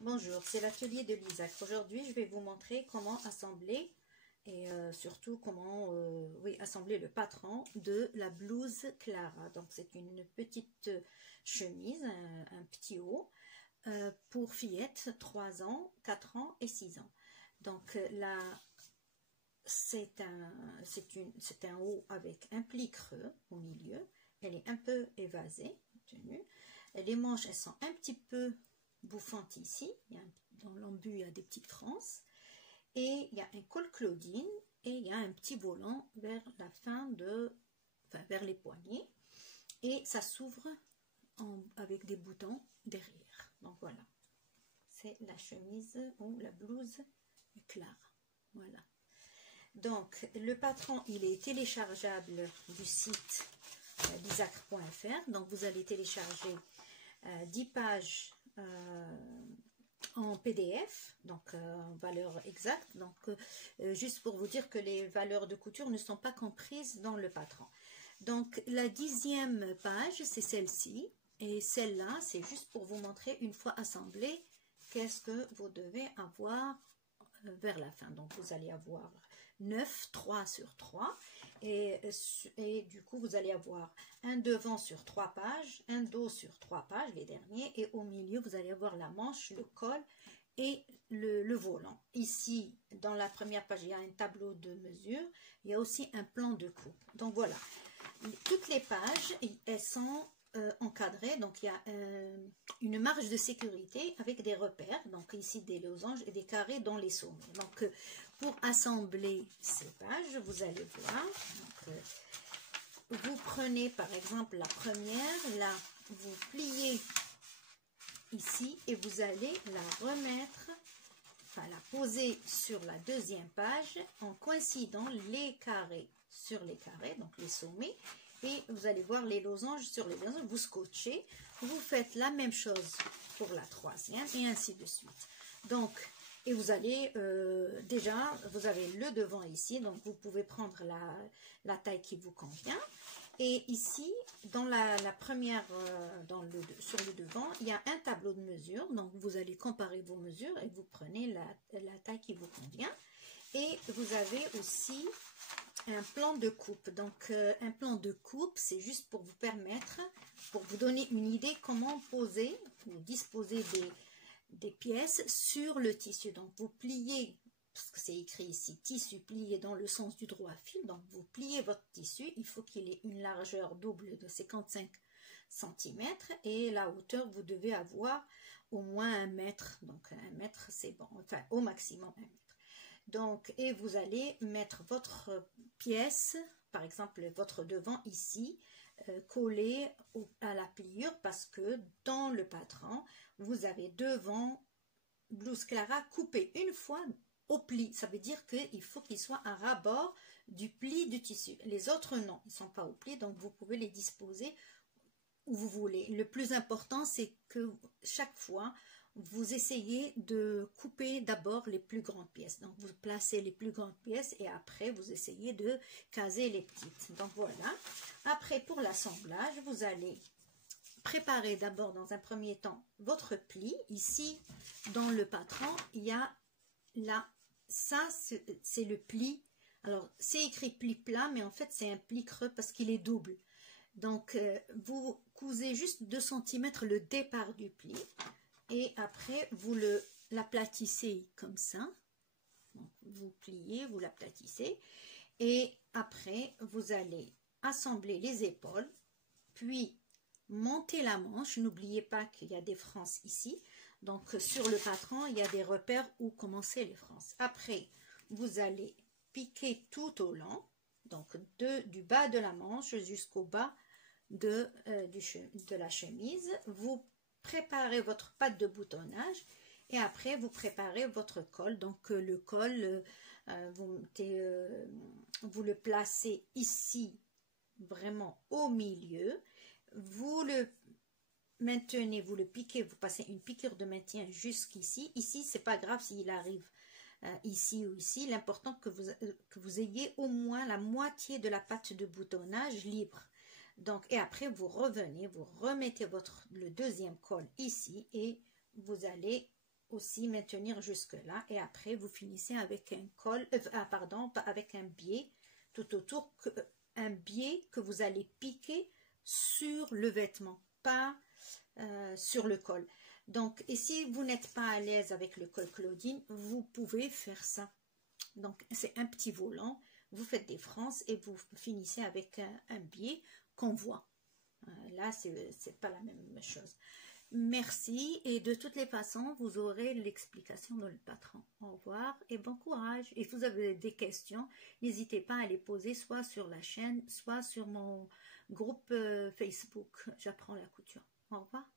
Bonjour, c'est l'atelier de l'Isaac. Aujourd'hui, je vais vous montrer comment assembler et surtout comment assembler le patron de la blouse Clara. Donc, c'est une petite chemise, un petit haut pour fillettes 3 ans, 4 ans et 6 ans. Donc, là, c'est un haut avec un pli creux au milieu. Elle est un peu évasée, tenue. Les manches, elles sont un petit peu bouffantes ici. Dans l'embu, il y a des petites frances. Et il y a un col Claudine et il y a un petit volant vers la fin vers les poignets. Et ça s'ouvre avec des boutons derrière. Donc voilà. C'est la chemise ou la blouse Clara. Voilà. Donc, le patron, il est téléchargeable du site l'isaac.fr. Donc, vous allez télécharger 10 pages en PDF, donc en valeur exacte. Donc, juste pour vous dire que les valeurs de couture ne sont pas comprises dans le patron. Donc, la 10e page, c'est celle-ci. Et celle-là, c'est juste pour vous montrer, une fois assemblée, qu'est-ce que vous devez avoir vers la fin. Donc, vous allez avoir 9, 3 sur 3 et du coup vous allez avoir un devant sur 3 pages, un dos sur 3 pages, les derniers, et au milieu vous allez avoir la manche, le col et le volant. Ici dans la première page il y a un tableau de mesure, il y a aussi un plan de coupe. Donc voilà, toutes les pages elles sont encadrées, donc il y a une marge de sécurité avec des repères, donc ici des losanges et des carrés dans les sommets. Donc pour assembler ces pages, vous allez voir, donc, vous prenez par exemple la première, là vous pliez ici et vous allez la remettre, enfin la poser sur la deuxième page en coïncidant les carrés sur les carrés, donc les sommets, et vous allez voir les losanges sur les losanges, vous scotchez, vous faites la même chose pour la troisième et ainsi de suite. Donc, et vous allez, déjà, vous avez le devant ici, donc vous pouvez prendre la taille qui vous convient. Et ici, dans la première, sur le devant, il y a un tableau de mesure, donc vous allez comparer vos mesures et vous prenez la taille qui vous convient. Et vous avez aussi un plan de coupe. Donc, un plan de coupe, c'est juste pour vous permettre, pour vous donner une idée comment poser ou disposer des pièces sur le tissu. Donc, vous pliez, parce que c'est écrit ici, tissu plié dans le sens du droit fil. Donc, vous pliez votre tissu. Il faut qu'il ait une largeur double de 55 cm. Et la hauteur, vous devez avoir au moins 1 mètre. Donc, 1 mètre, c'est bon. Enfin, au maximum 1 mètre. Donc, et vous allez mettre votre pièce, par exemple votre devant ici, collé à la pliure, parce que dans le patron, vous avez devant blouse Clara coupé une fois au pli. Ça veut dire qu'il faut qu'il soit à ras-bord du pli du tissu. Les autres, non, ils ne sont pas au pli, donc vous pouvez les disposer où vous voulez. Le plus important, c'est que chaque fois, vous essayez de couper d'abord les plus grandes pièces. Donc, vous placez les plus grandes pièces et après, vous essayez de caser les petites. Donc, voilà. Après, pour l'assemblage, vous allez préparer d'abord, dans un premier temps, votre pli. Ici, dans le patron, il y a là, ça, c'est le pli. Alors, c'est écrit pli plat, mais en fait, c'est un pli creux parce qu'il est double. Donc, vous cousez juste 2 cm le départ du pli. Et après, vous l'aplatissez comme ça. Donc, vous pliez, vous l'aplatissez. Et après, vous allez assembler les épaules. Puis, monter la manche. N'oubliez pas qu'il y a des frances ici. Donc, sur le patron, il y a des repères où commencer les frances. Après, vous allez piquer tout au long. Donc, du bas de la manche jusqu'au bas de la chemise. Vous préparez votre patte de boutonnage et après vous préparez votre col. Donc le col, vous le placez ici vraiment au milieu, vous le maintenez, vous le piquez, vous passez une piqûre de maintien jusqu'ici. Ici, c'est pas grave s'il arrive ici ou ici, l'important que vous ayez au moins la moitié de la patte de boutonnage libre. Donc, et après, vous revenez, vous remettez le deuxième col ici et vous allez aussi maintenir jusque là, et après vous finissez avec un col, pardon, avec un biais tout autour, un biais que vous allez piquer sur le vêtement, pas sur le col. Donc, et si vous n'êtes pas à l'aise avec le col Claudine, vous pouvez faire ça. Donc, c'est un petit volant, vous faites des frances et vous finissez avec un biais qu'on voit. Là, c'est pas la même chose. Merci, et de toutes les façons, vous aurez l'explication dans le patron. Au revoir et bon courage. Et si vous avez des questions, n'hésitez pas à les poser soit sur la chaîne, soit sur mon groupe Facebook. J'apprends la couture. Au revoir.